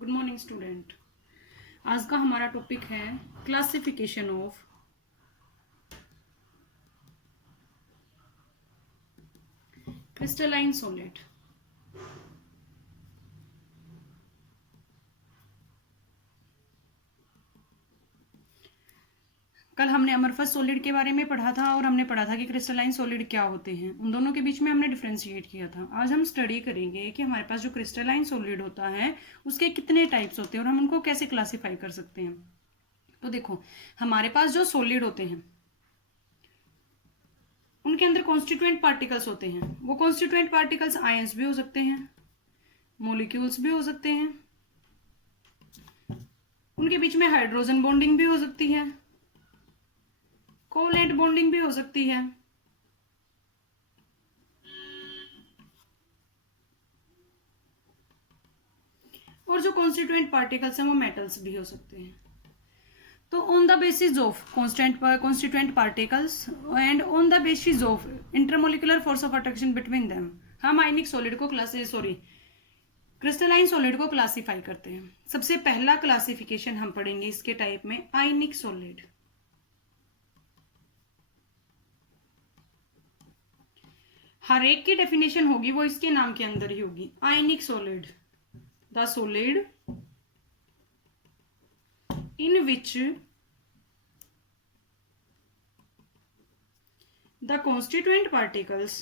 Good morning student. आज का हमारा टॉपिक है क्लासिफिकेशन ऑफ क्रिस्टलाइन सॉलिड। कल हमने अमरफस सॉलिड के बारे में पढ़ा था और हमने पढ़ा था कि क्रिस्टलाइन सॉलिड क्या होते हैं, उन दोनों के बीच में हमने डिफ्रेंशिएट किया था। आज हम स्टडी करेंगे कि हमारे पास जो क्रिस्टलाइन सॉलिड होता है उसके कितने टाइप्स होते हैं और हम उनको कैसे क्लासीफाई कर सकते हैं। तो देखो, हमारे पास जो सॉलिड होते हैं उनके अंदर कॉन्स्टिट्यूएंट पार्टिकल्स होते हैं। वो कॉन्स्टिट्यूएंट पार्टिकल्स आयंस भी हो सकते हैं, मॉलिक्यूल्स भी हो सकते हैं, उनके बीच में हाइड्रोजन बॉन्डिंग भी हो सकती है, कोवलेंट बॉन्डिंग भी हो सकती है, और जो कॉन्स्टिट्यूएंट पार्टिकल्स हैं वो मेटल्स भी हो सकते हैं। तो on the basis of constituent particles and on the basis of intermolecular force of attraction between them हम आयनिक सॉलिड को क्रिस्टलाइन सॉलिड को क्लासिफाई करते हैं। सबसे पहला क्लासिफिकेशन हम पढ़ेंगे इसके टाइप में आयनिक सॉलिड। हर एक की डेफिनेशन होगी वो इसके नाम के अंदर ही होगी। आयनिक solid, the solid in which the constituent particles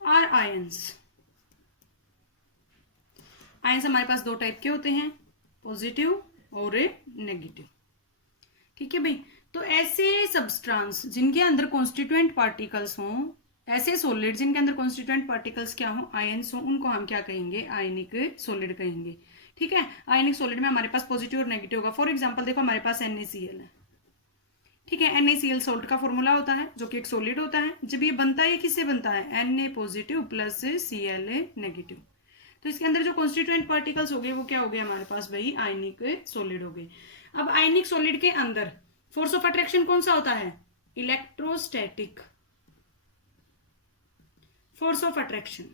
are ions। Ions हमारे पास दो टाइप के होते हैं, पॉजिटिव और नेगेटिव। ठीक है भाई। तो ऐसे सब्सटेंस जिनके अंदर कॉन्स्टिट्यूएंट पार्टिकल्स हों, ऐसे सॉलिड जिनके अंदर कॉन्स्टिट्यूएंट पार्टिकल्स क्या हो, आयंस हो, उनको हम क्या कहेंगे, आयनिक सॉलिड कहेंगे। ठीक है। आयनिक सॉलिड में हमारे पास पॉजिटिव और नेगेटिव होगा। फॉर एग्जांपल देखो, हमारे पास NaCl है। ठीक है। NaCl सॉल्ट का फॉर्मूला होता है जो कि एक सॉलिड होता है। जब ये बनता है, किससे बनता है, Na positive plus Cl negative. तो इसके अंदर जो कॉन्स्टिट्यूएंट पार्टिकल्स हो गए वो क्या हो गए हमारे पास भाई, आयनिक सॉलिड हो गए। अब आयनिक सॉलिड के अंदर फोर्स ऑफ अट्रैक्शन कौन सा होता है, इलेक्ट्रोस्टैटिक फोर्स ऑफ अट्रैक्शन।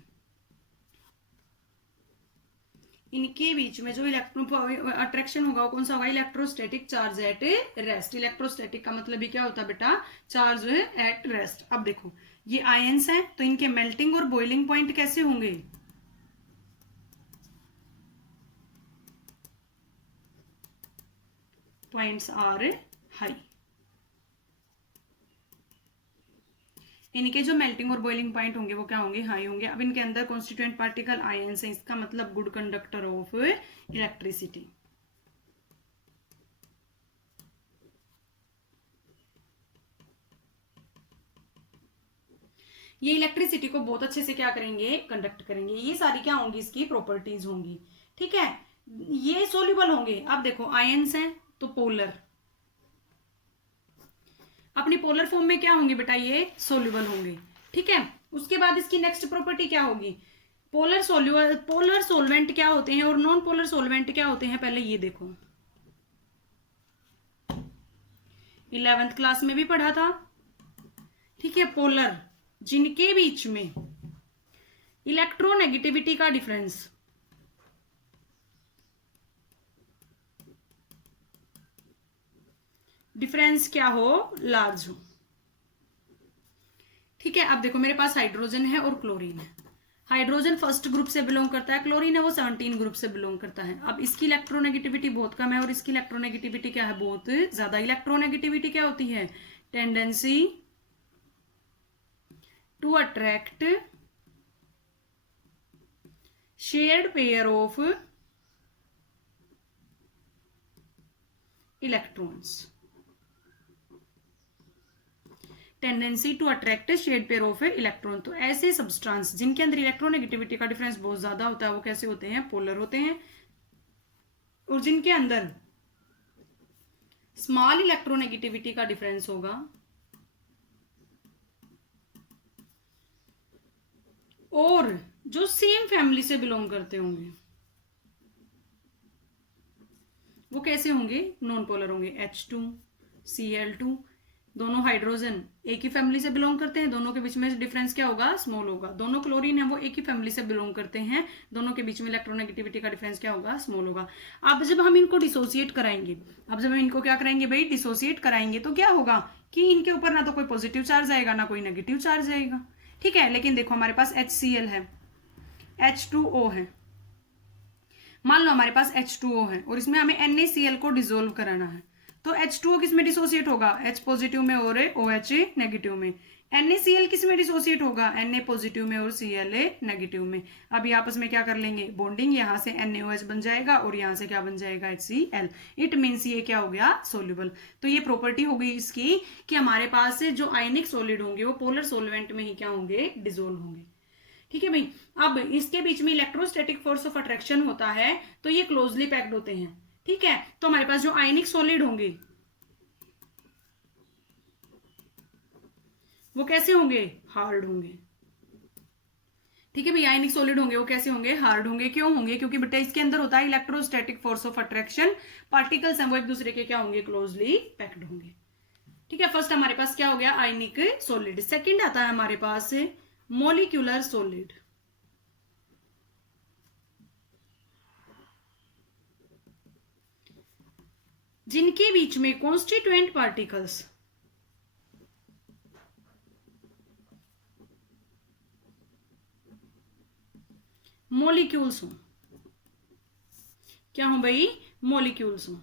इनके बीच में जो अट्रैक्शन होगा वो कौन सा होगा, electrostatic charge at rest. Electrostatic का मतलब ही क्या होता है बेटा, चार्ज एट रेस्ट। अब देखो, ये आयंस हैं तो इनके मेल्टिंग और बॉइलिंग पॉइंट कैसे होंगे, पॉइंट्स आर हाई। इनके जो मेल्टिंग और बॉइलिंग पॉइंट होंगे वो क्या होंगे, हाई होंगे। अब इनके अंदर कॉन्स्टिट्यूएंट पार्टिकल आयंस हैं, इसका मतलब गुड कंडक्टर ऑफ इलेक्ट्रिसिटी। ये इलेक्ट्रिसिटी को बहुत अच्छे से क्या करेंगे, कंडक्ट करेंगे। ये सारी क्या होंगी, इसकी प्रॉपर्टीज होंगी। ठीक है। ये सोल्यूबल होंगे। अब देखो, आयंस हैं तो पोलर, अपनी पोलर फॉर्म में क्या होंगे बेटा, ये सोल्यूबल होंगे। ठीक है। उसके बाद इसकी नेक्स्ट प्रॉपर्टी क्या होगी, पोलर सोलवेंट क्या होते हैं और नॉन पोलर सोलवेंट क्या होते हैं, पहले ये देखो। 11th क्लास में भी पढ़ा था। ठीक है। पोलर जिनके बीच में इलेक्ट्रोनेगेटिविटी का डिफरेंस क्या हो, लार्ज हो। ठीक है। अब देखो, मेरे पास हाइड्रोजन है और क्लोरीन है। हाइड्रोजन फर्स्ट ग्रुप से बिलोंग करता है, क्लोरीन है वो 17 ग्रुप से बिलोंग करता है। अब इसकी इलेक्ट्रोनेगेटिविटी बहुत कम है और इसकी इलेक्ट्रोनेगेटिविटी क्या है, बहुत ज्यादा। इलेक्ट्रोनेगेटिविटी क्या होती है, tendency to attract shared pair of electrons. Tendency to attract shared pair of electron. तो ऐसे सब्सटेंस जिनके अंदर इलेक्ट्रोनेगेटिविटी का डिफरेंस बहुत ज्यादा होता है वो कैसे होते हैं, पोलर होते हैं। और जिनके अंदर स्मॉल इलेक्ट्रोनेगेटिविटी का डिफरेंस होगा और जो सेम फैमिली से बिलोंग करते होंगे वो कैसे होंगे, नॉन पोलर होंगे। H2, Cl2 दोनों हाइड्रोजन एक ही फैमिली से बिलोंग करते हैं, दोनों के बीच में डिफरेंस क्या होगा, स्मॉल होगा। दोनों क्लोरीन है वो एक ही फैमिली से बिलोंग करते हैं, दोनों के बीच में इलेक्ट्रोनेगेटिविटी का डिफरेंस क्या होगा, स्मॉल होगा। अब जब हम इनको डिसोसिएट कराएंगे, अब जब हम इनको क्या कराएंगे भाई, डिसोसिएट कराएंगे, तो क्या होगा कि इनके ऊपर ना तो कोई पॉजिटिव चार्ज आएगा ना कोई नेगेटिव चार्ज आएगा। ठीक है, लेकिन देखो हमारे पास HCl है, H2O है, मान लो हमारे पास H2O है और इसमें हमें NaCl को डिसोल्व कराना है, तो H2O किस में डिसोसिएट होगा, H पॉजिटिव में और OH नेगेटिव में। NaCl किस में डिसोसिएट होगा, Na पॉजिटिव में और Cl नेगेटिव में। अभी आपस में क्या कर लेंगे, बॉन्डिंग, यहाँ से NaOH बन जाएगा और यहाँ से क्या बन जाएगा, HCl। इट मीन्स ये क्या हो गया, सोल्यूबल। तो ये प्रॉपर्टी हो गई इसकी कि हमारे पास जो आयनिक सॉलिड होंगे वो पोलर सोलवेंट में ही क्या होंगे, डिसोल्व होंगे। ठीक है भाई, अब इसके बीच में इलेक्ट्रोस्टैटिक फोर्स ऑफ अट्रैक्शन होता है, तो ये क्लोजली पैक्ड होते हैं। ठीक है, तो हमारे पास जो आयनिक सॉलिड होंगे वो कैसे होंगे, हार्ड होंगे। ठीक है भाई, आयनिक सॉलिड होंगे वो कैसे होंगे, हार्ड होंगे। क्यों होंगे, क्योंकि बेटा इसके अंदर होता है electrostatic force of attraction, particles हैं वो एक दूसरे के क्या होंगे, क्लोजली पैक्ड होंगे। ठीक है, फर्स्ट हमारे पास क्या हो गया, आयनिक सॉलिड। सेकंड आता है हमारे पास मॉलिक्यूलर सॉलिड। जिनके बीच में कॉन्स्टिट्यूएंट पार्टिकल्स मॉलिक्यूल्स हों, क्या हो भाई, मॉलिक्यूल्स हों,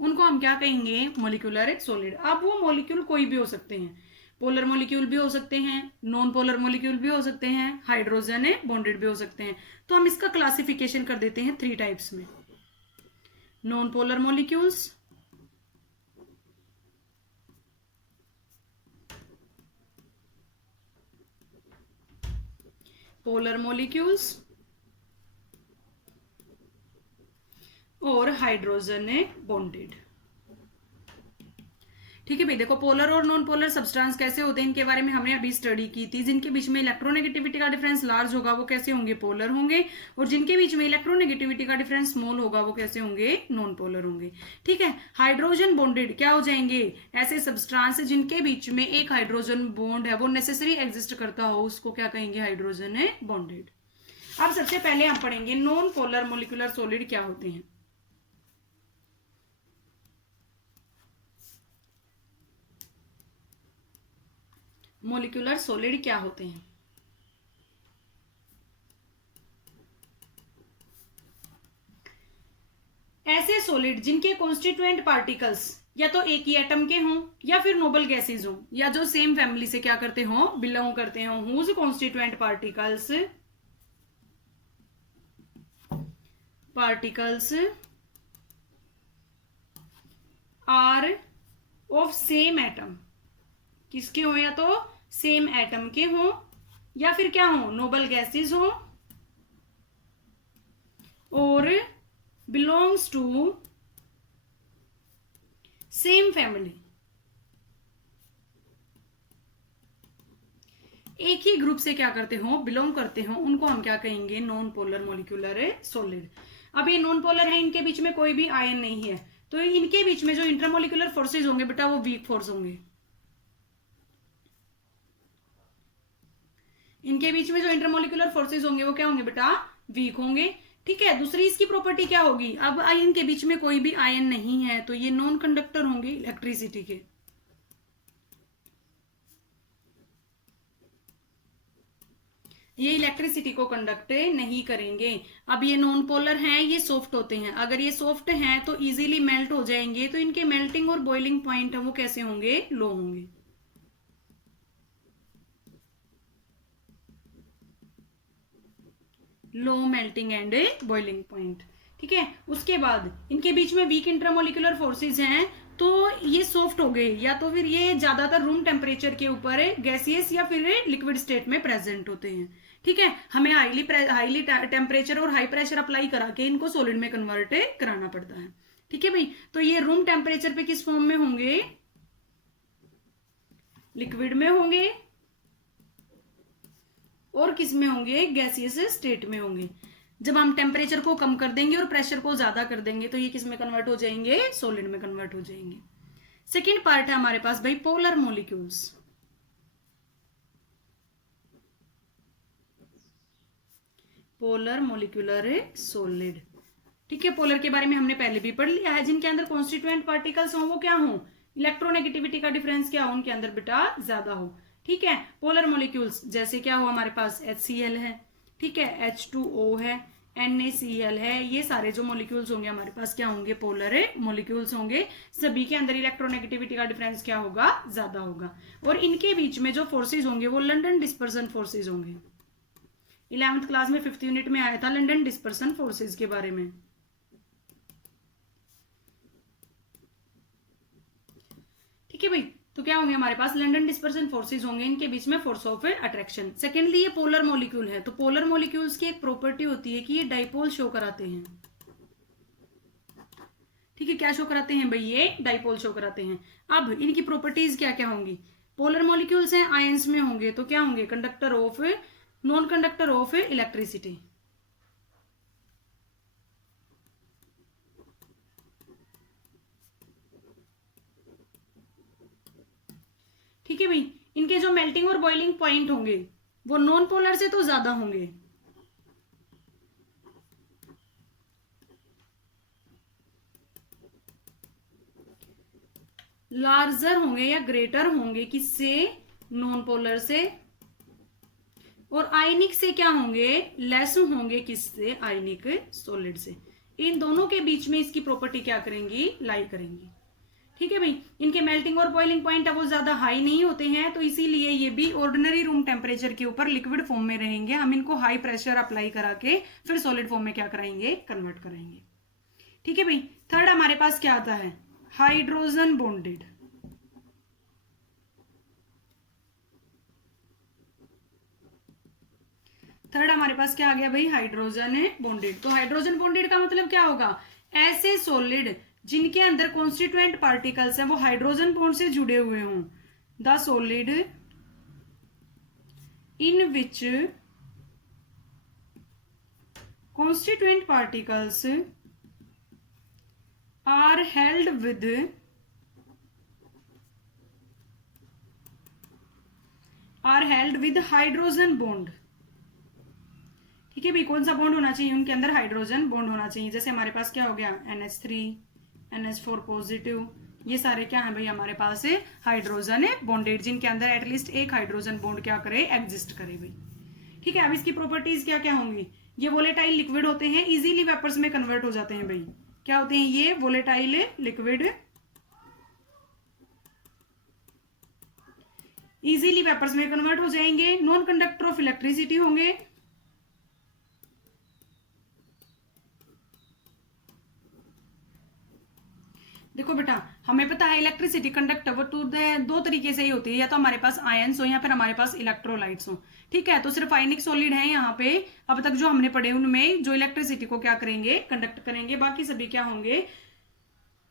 उनको हम क्या कहेंगे, मॉलिक्यूलर सॉलिड। अब वो मॉलिक्यूल कोई भी हो सकते हैं, पोलर मॉलिक्यूल भी हो सकते हैं, नॉन पोलर मॉलिक्यूल भी हो सकते हैं, हाइड्रोजन बॉन्डेड भी हो सकते हैं। तो हम इसका क्लासिफिकेशन कर देते हैं 3 टाइप्स में, non polar molecules, polar molecules और हाइड्रोजन बॉन्डेड। ठीक है भाई, देखो पोलर और नॉन पोलर सब्सटेंस कैसे होते हैं इनके बारे में हमने अभी स्टडी की थी। जिनके बीच में इलेक्ट्रोनेगेटिविटी का डिफरेंस लार्ज होगा वो कैसे होंगे, पोलर होंगे, और जिनके बीच में इलेक्ट्रोनेगेटिविटी का डिफरेंस स्मॉल होगा वो कैसे होंगे, नॉन पोलर होंगे। ठीक है, हाइड्रोजन बॉन्डेड क्या हो जाएंगे, ऐसे सब्सटेंस जिनके बीच में एक हाइड्रोजन बॉन्ड है वो नेसेसरी एग्जिस्ट करता हो, उसको क्या कहेंगे, हाइड्रोजन बॉन्डेड। अब सबसे पहले हम पढ़ेंगे नॉन पोलर मॉलिक्यूलर सॉलिड क्या होते हैं। मॉलिक्यूलर सॉलिड क्या होते हैं, ऐसे सॉलिड जिनके कॉन्स्टिट्यूएंट पार्टिकल्स या तो एक ही एटम के हों या फिर नोबल गैसेज हों या जो सेम फैमिली से क्या करते हों, बिलोंग करते हों, whose constituent particles are of same atom, किसके हो, या तो सेम एटम के हों या फिर क्या हो, नोबल गैसेस हो, और बिलोंग्स टू सेम फैमिली, एक ही ग्रुप से क्या करते हो, बिलोंग करते हो, उनको हम क्या कहेंगे, नॉन पोलर मॉलिक्यूलर सॉलिड। अब ये नॉन पोलर है, इनके बीच में कोई भी आयन नहीं है, तो इनके बीच में जो इंटरमोलिकुलर फोर्सेज होंगे बेटा वो वीक फोर्स होंगे। इनके बीच में जो इंटरमोलिकुलर फोर्सेज होंगे वो क्या होंगे बेटा, वीक होंगे। ठीक है, दूसरी इसकी प्रॉपर्टी क्या होगी, अब आयन के बीच में कोई भी आयन नहीं है तो ये नॉन कंडक्टर होंगे इलेक्ट्रिसिटी के। ये इलेक्ट्रिसिटी को कंडक्ट नहीं करेंगे। अब ये नॉन पोलर हैं, ये सॉफ्ट होते हैं, अगर ये सॉफ्ट हैं तो इजीली मेल्ट हो जाएंगे, तो इनके मेल्टिंग और बॉइलिंग पॉइंट है वो कैसे होंगे, लो होंगे। Low melting and boiling point. ठीक है, उसके बाद इनके बीच में वीक इंटरमोलिकुलर फोर्सेज हैं, तो ये सॉफ्ट हो गए, या तो फिर ये ज्यादातर रूम टेम्परेचर के ऊपर गैसियस या फिर लिक्विड स्टेट में प्रेजेंट होते हैं। ठीक है, हमें हाईली टेम्परेचर और हाई प्रेशर अप्लाई करा के इनको सॉलिड में कन्वर्ट कराना पड़ता है। ठीक है भाई, तो ये रूम टेम्परेचर पे किस फॉर्म में होंगे, लिक्विड में होंगे, और किस में होंगे, गैसियस स्टेट में होंगे। जब हम टेम्परेचर को कम कर देंगे और प्रेशर को ज्यादा कर देंगे तो ये किस में कन्वर्ट हो जाएंगे, सॉलिड में कन्वर्ट हो जाएंगे। सेकेंड पार्ट है हमारे पास भाई polar molecules. Polar molecular solid, ठीक है। पोलर के बारे में हमने पहले भी पढ़ लिया है, जिनके अंदर कॉन्स्टिट्यूएंट पार्टिकल्स हो वो क्या हो, इलेक्ट्रोनेगेटिविटी का डिफरेंस क्या हो, उनके अंदर बेटा ज्यादा हो, ठीक है। पोलर मॉलिक्यूल्स जैसे क्या हो, हमारे पास HCl है, ठीक है, H2O है, NaCl है, ये सारे जो मॉलिक्यूल्स होंगे हमारे पास क्या होंगे, पोलर मॉलिक्यूल्स होंगे। सभी के अंदर इलेक्ट्रोनेगेटिविटी का डिफरेंस क्या होगा, ज्यादा होगा। और इनके बीच में जो फोर्सेज होंगे वो लंडन डिस्पर्सन फोर्सेज होंगे। 11th क्लास में 5th यूनिट में आया था लंडन डिस्पर्सन फोर्सेज के बारे में, ठीक है भाई। तो क्या होंगे हमारे पास, लंडन डिस्पर्सन फोर्सेज होंगे, इनके बीच में फोर्स ऑफ अट्रैक्शन। सेकेंडली ये पोलर मॉलिक्यूल है, तो पोलर मॉलिक्यूल्स की एक प्रॉपर्टी होती है कि ये डाइपोल शो कराते हैं, ठीक है। क्या शो कराते हैं भाई, ये डाइपोल शो कराते हैं। अब इनकी प्रॉपर्टीज क्या क्या होंगी, पोलर मॉलिक्यूल्स हैं, आयंस में होंगे, तो क्या होंगे, conductor of, non conductor of electricity, ठीक है भाई। इनके जो मेल्टिंग और बॉइलिंग पॉइंट होंगे वो नॉन पोलर से तो ज्यादा होंगे, लार्जर होंगे या ग्रेटर होंगे, किससे, नॉन पोलर से। और आयनिक से क्या होंगे, लेस होंगे, किससे, आयनिक सॉलिड से। इन दोनों के बीच में इसकी प्रॉपर्टी क्या करेंगी, लाई करेंगी, ठीक है भाई। इनके मेल्टिंग और बॉइलिंग पॉइंट है वो ज्यादा हाई नहीं होते हैं, तो इसीलिए ये भी ऑर्डिनरी रूम टेम्परेचर के ऊपर लिक्विड फॉर्म में रहेंगे। हम इनको हाई प्रेशर अप्लाई करा के फिर सॉलिड फॉर्म में क्या कराएंगे, कन्वर्ट कराएंगे, ठीक है भाई। थर्ड हमारे पास क्या आता है, हाइड्रोजन बॉन्डेड। थर्ड हमारे पास क्या आ गया भाई, हाइड्रोजन बॉन्डेड। तो हाइड्रोजन बॉन्डेड का मतलब क्या होगा, ऐसे सॉलिड जिनके अंदर कॉन्स्टिट्यूएंट पार्टिकल्स हैं वो हाइड्रोजन बॉन्ड से जुड़े हुए हों। The solid in which constituent particles are held with hydrogen bond, ठीक है भाई। कौन सा बॉन्ड होना चाहिए, उनके अंदर हाइड्रोजन बॉन्ड होना चाहिए। जैसे हमारे पास क्या हो गया, NH3, NH4 पॉजिटिव, ये सारे क्या है भाई हमारे पास हाइड्रोजन बॉन्डेड, जिनके अंदर एटलीस्ट एक हाइड्रोजन बॉन्ड क्या करे, एग्जिस्ट करे भाई, ठीक है। अब इसकी प्रॉपर्टीज क्या क्या होंगी, ये वोलेटाइल लिक्विड होते हैं, इजीली वेपर्स में कन्वर्ट हो जाते हैं भाई। क्या होते हैं ये, वोलेटाइल लिक्विड, इजीली वेपर्स में कन्वर्ट हो जाएंगे। नॉन कंडक्टर ऑफ इलेक्ट्रिसिटी होंगे, देखो बेटा हमें पता है इलेक्ट्रिसिटी कंडक्टर वो दो तरीके से ही होती है, या तो हमारे पास आयंस हो या फिर हमारे पास इलेक्ट्रोलाइट्स हो, ठीक है। तो सिर्फ आयनिक सॉलिड है यहाँ पे अब तक जो हमने पढ़े उनमें, जो इलेक्ट्रिसिटी को क्या करेंगे, कंडक्ट करेंगे। बाकी सभी क्या होंगे,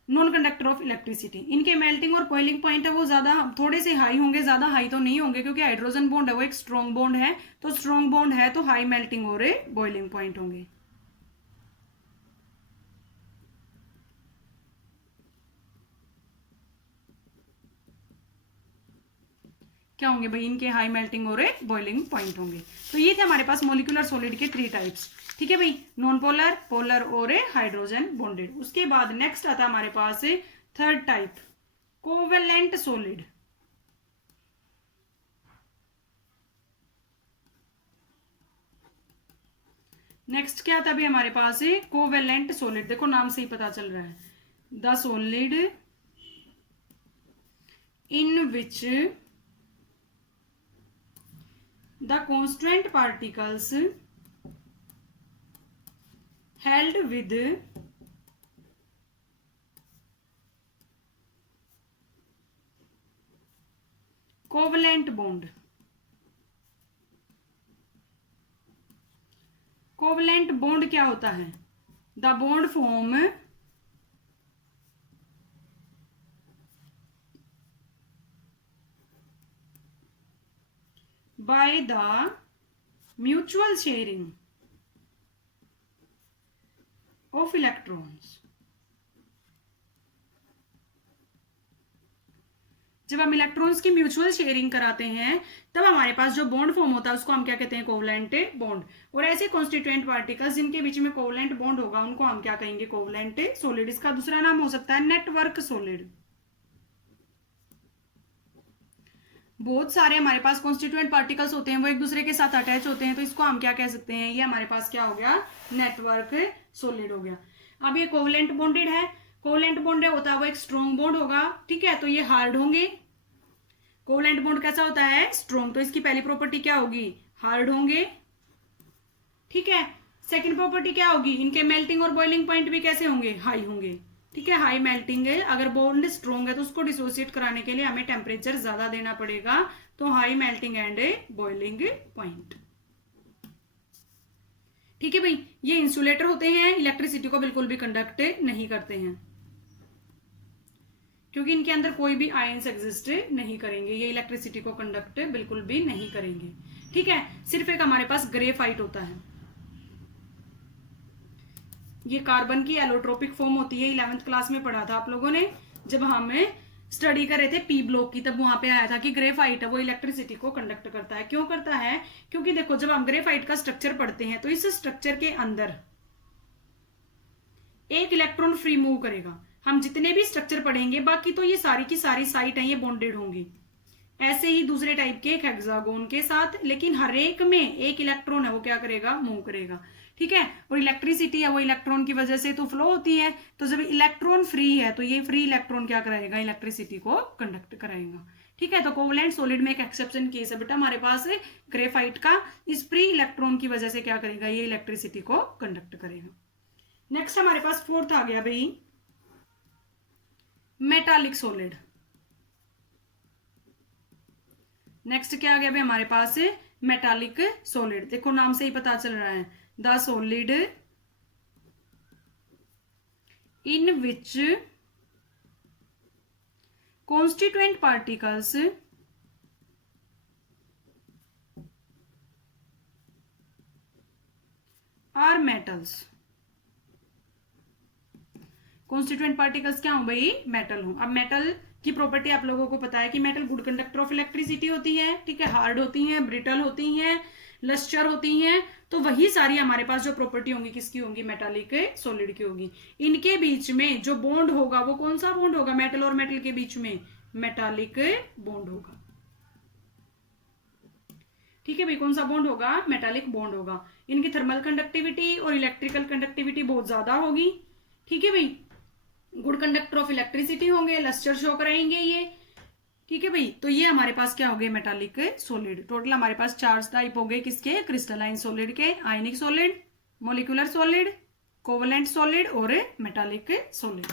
नॉन कंडक्टर ऑफ इलेक्ट्रिसिटी। इनके मेल्टिंग और बॉइलिंग पॉइंट है वो ज्यादा, थोड़े से हाई होंगे, ज्यादा हाई तो नहीं होंगे, क्योंकि हाइड्रोजन बॉन्ड है वो एक स्ट्रॉन्ग बॉन्ड है, तो स्ट्रॉन्ग बॉन्ड है तो हाई मेल्टिंग और बॉइलिंग पॉइंट होंगे, क्या होंगे भाई, इनके हाई मेल्टिंग और बॉइलिंग पॉइंट होंगे। तो ये थे हमारे पास मॉलिक्यूलर सॉलिड के 3 टाइप्स, ठीक है भाई, नॉन पोलर, पोलर और हाइड्रोजन बॉन्डेड। उसके बाद नेक्स्ट आता हमारे पास third type, covalent solid. Next क्या था भाई हमारे पास, कोवेलेंट सॉलिड। देखो नाम से ही पता चल रहा है, the solid in which the constituent particles held with covalent bond। Covalent bond क्या होता है, the bond form by the mutual sharing of electrons। जब हम इलेक्ट्रॉन्स की म्यूचुअल शेयरिंग कराते हैं तब हमारे पास जो बॉन्ड फॉर्म होता है उसको हम क्या कहते हैं, कोवलेंट बॉन्ड। और ऐसे कॉन्स्टिट्यूएंट पार्टिकल्स जिनके बीच में कोवलेंट बॉन्ड होगा उनको हम क्या कहेंगे, कोवलेंट सॉलिड। इसका दूसरा नाम हो सकता है नेटवर्क सॉलिड। बहुत सारे हमारे पास कॉन्स्टिट्यूएंट पार्टिकल्स होते हैं वो एक दूसरे के साथ अटैच होते हैं, तो इसको हम क्या कह सकते हैं, ये हमारे पास क्या हो गया, नेटवर्क सॉलिड हो गया। अब ये कोवलेंट बॉन्डेड है, कोवलेंट बॉन्ड होता है वो एक स्ट्रॉन्ग बॉन्ड होगा, ठीक है, तो ये हार्ड होंगे। कोवलेंट बॉन्ड कैसा होता है, स्ट्रॉन्ग, तो इसकी पहली प्रॉपर्टी क्या होगी, हार्ड होंगे, ठीक है। सेकंड प्रॉपर्टी क्या होगी, इनके मेल्टिंग और बॉइलिंग पॉइंट भी कैसे होंगे, हाई होंगे, ठीक है, हाई मेल्टिंग है। अगर बॉन्ड स्ट्रॉन्ग है तो उसको डिसोसिएट कराने के लिए हमें टेम्परेचर ज्यादा देना पड़ेगा, तो high melting and boiling point, ठीक है भाई। ये इंसुलेटर होते हैं, इलेक्ट्रिसिटी को बिल्कुल भी कंडक्ट नहीं करते हैं क्योंकि इनके अंदर कोई भी आयंस एग्जिस्ट नहीं करेंगे, ये इलेक्ट्रिसिटी को कंडक्ट बिल्कुल भी नहीं करेंगे, ठीक है। सिर्फ एक हमारे पास ग्रेफाइट होता है, ये कार्बन की एलोट्रोपिक फॉर्म होती है, 11th क्लास में पढ़ा था आप लोगों ने जब हमें स्टडी कर रहे थे पी ब्लॉक की, तब वहां पे आया था कि ग्रेफाइट है वो इलेक्ट्रिसिटी को कंडक्ट करता है। क्यों करता है, क्योंकि देखो जब हम ग्रेफाइट का स्ट्रक्चर पढ़ते हैं तो इस स्ट्रक्चर के अंदर एक इलेक्ट्रॉन फ्री मूव करेगा। हम जितने भी स्ट्रक्चर पढ़ेंगे बाकी तो ये सारी की सारी साइट है ये बॉन्डेड होंगी, ऐसे ही दूसरे टाइप के एक हेक्सागोन के साथ, लेकिन हर एक में एक इलेक्ट्रॉन है वो क्या करेगा, मूव करेगा, ठीक है। और इलेक्ट्रिसिटी है वो इलेक्ट्रॉन की वजह से तो फ्लो होती है, तो जब इलेक्ट्रॉन फ्री है तो ये फ्री इलेक्ट्रॉन क्या कराएगा, इलेक्ट्रिसिटी को कंडक्ट कराएगा, ठीक है। तो कोवलेंट सॉलिड में एक एक्सेप्शन केस है बेटा हमारे पास ग्रेफाइट का, इस फ्री इलेक्ट्रॉन की वजह से क्या करेगा, ये इलेक्ट्रिसिटी को कंडक्ट करेगा। नेक्स्ट हमारे पास फोर्थ आ गया भाई मेटालिक सॉलिड। नेक्स्ट क्या आ गया भाई हमारे पास, मेटालिक सॉलिड। देखो नाम से ही पता चल रहा है, the solid in which constituent particles are metals। Constituent particles क्या हो भाई, मेटल हो। अब मेटल की प्रॉपर्टी आप लोगों को पता है कि metal good conductor of electricity होती है, ठीक है, हार्ड होती हैं, ब्रिटल होती हैं, लस्टर होती हैं, तो वही सारी हमारे पास जो प्रॉपर्टी होंगी किसकी होंगी, मेटालिक सॉलिड की होगी। इनके बीच में जो बॉन्ड होगा वो कौन सा बॉन्ड होगा, मेटल और मेटल के बीच में मेटालिक बॉन्ड होगा, ठीक है भाई। कौन सा बॉन्ड होगा, मेटालिक बॉन्ड होगा। इनकी थर्मल कंडक्टिविटी और इलेक्ट्रिकल कंडक्टिविटी बहुत ज्यादा होगी, ठीक है भाई। गुड कंडक्टर ऑफ इलेक्ट्रिसिटी होंगे, लस्टर शो कराएंगे ये, ठीक है भाई। तो ये हमारे पास क्या हो गए, मेटालिक सॉलिड। टोटल हमारे पास 4 टाइप हो गए किसके, क्रिस्टलाइन सॉलिड के, आयनिक solid, molecular solid, covalent solid और मेटालिक सॉलिड।